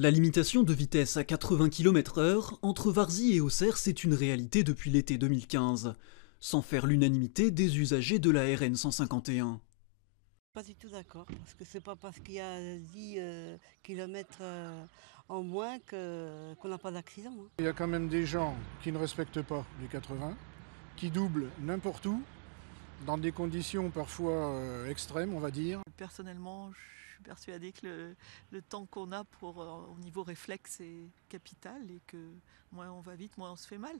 La limitation de vitesse à 80 km/h entre Varzy et Auxerre, c'est une réalité depuis l'été 2015, sans faire l'unanimité des usagers de la RN 151. Pas du tout d'accord, parce que c'est pas parce qu'il y a 10 kilomètres en moins qu'on n'a pas d'accident. Il y a quand même des gens qui ne respectent pas les 80, qui doublent n'importe où, dans des conditions parfois extrêmes, on va dire. Personnellement, je suis persuadée que le temps qu'on a au niveau réflexe est capital et que moins on va vite, moins on se fait mal.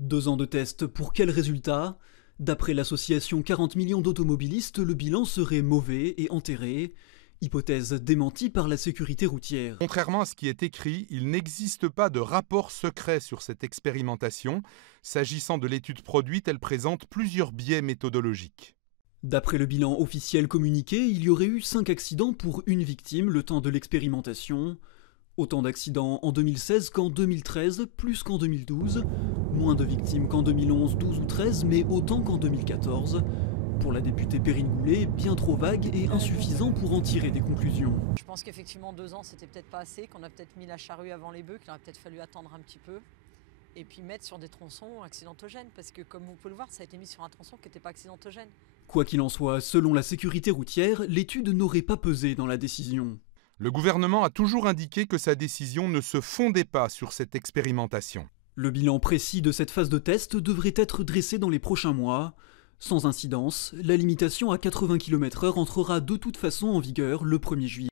2 ans de test, pour quel résultat? D'après l'association 40 millions d'automobilistes, le bilan serait mauvais et enterré. Hypothèse démentie par la sécurité routière. Contrairement à ce qui est écrit, il n'existe pas de rapport secret sur cette expérimentation. S'agissant de l'étude produite, elle présente plusieurs biais méthodologiques. D'après le bilan officiel communiqué, il y aurait eu 5 accidents pour une victime le temps de l'expérimentation. Autant d'accidents en 2016 qu'en 2013, plus qu'en 2012. Moins de victimes qu'en 2011, 12 ou 13, mais autant qu'en 2014. Pour la députée Perrine Goulet, bien trop vague et insuffisant pour en tirer des conclusions. Je pense qu'effectivement 2 ans c'était peut-être pas assez, qu'on a peut-être mis la charrue avant les bœufs, qu'il aurait peut-être fallu attendre un petit peu. Et puis mettre sur des tronçons accidentogènes, parce que comme vous pouvez le voir, ça a été mis sur un tronçon qui n'était pas accidentogène. Quoi qu'il en soit, selon la sécurité routière, l'étude n'aurait pas pesé dans la décision. Le gouvernement a toujours indiqué que sa décision ne se fondait pas sur cette expérimentation. Le bilan précis de cette phase de test devrait être dressé dans les prochains mois. Sans incidence, la limitation à 80 km/h entrera de toute façon en vigueur le 1er juillet.